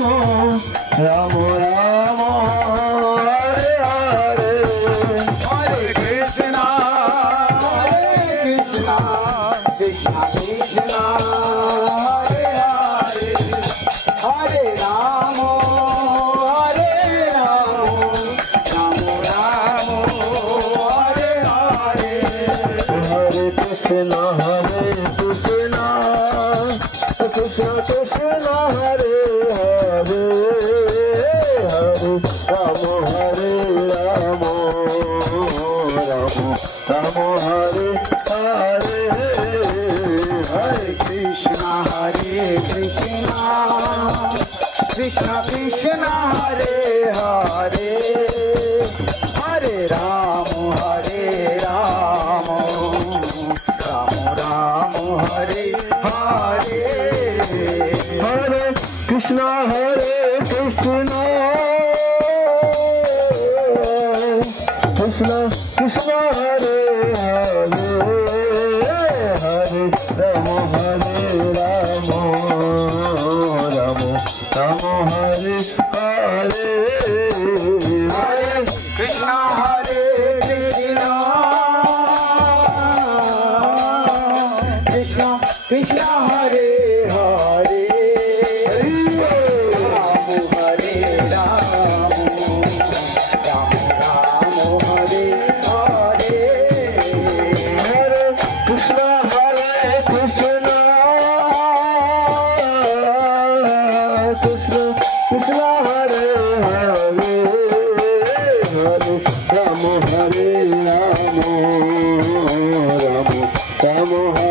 Ram Ram Hare Hare Hare Krishna Krishna Krishna Hare Hare Hare Ram Ram Ram Hare Hare Hare Krishna Krishna Krishna Hare Hare Hare Ram Ram Ram Hare Hare Hare Krishna Krishna Krishna Hare Hare Hare Ram Ram Ram Hare Hare Hare Krishna Krishna Krishna Hare Hare Hare Ram Ram Ram Hare Hare Hare Krishna Krishna Krishna Hare Hare Ram Ram Ram Hare Hare Hare Krishna Krishna Krishna Hare Hare Hare Ram Ram Ram